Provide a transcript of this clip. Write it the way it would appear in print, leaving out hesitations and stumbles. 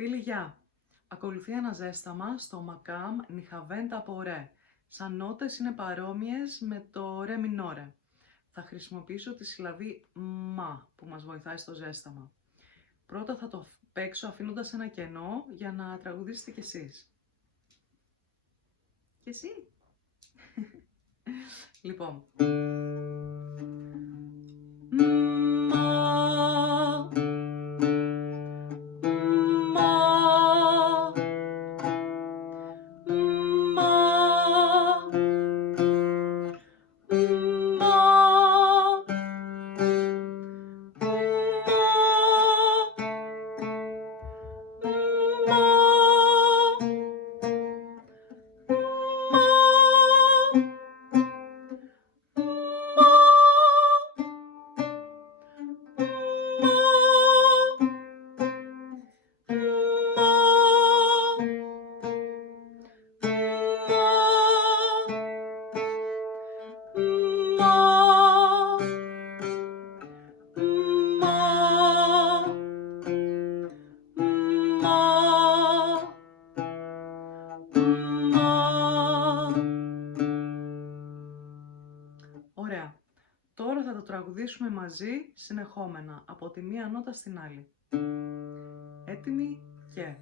Φίλοι, γεια! Ακολουθεί ένα ζέσταμα στο μακάμ νιχαβέντα από ρε. Σαν νότες είναι παρόμοιες με το ρε μινόρε. Θα χρησιμοποιήσω τη συλλαβή μα που μας βοηθάει στο ζέσταμα. Πρώτα θα το παίξω αφήνοντας ένα κενό για να τραγουδήσετε κι εσείς. Και εσύ? Λοιπόν. Ωραία. Τώρα θα το τραγουδήσουμε μαζί, συνεχόμενα, από τη μία νότα στην άλλη. Έτοιμοι και...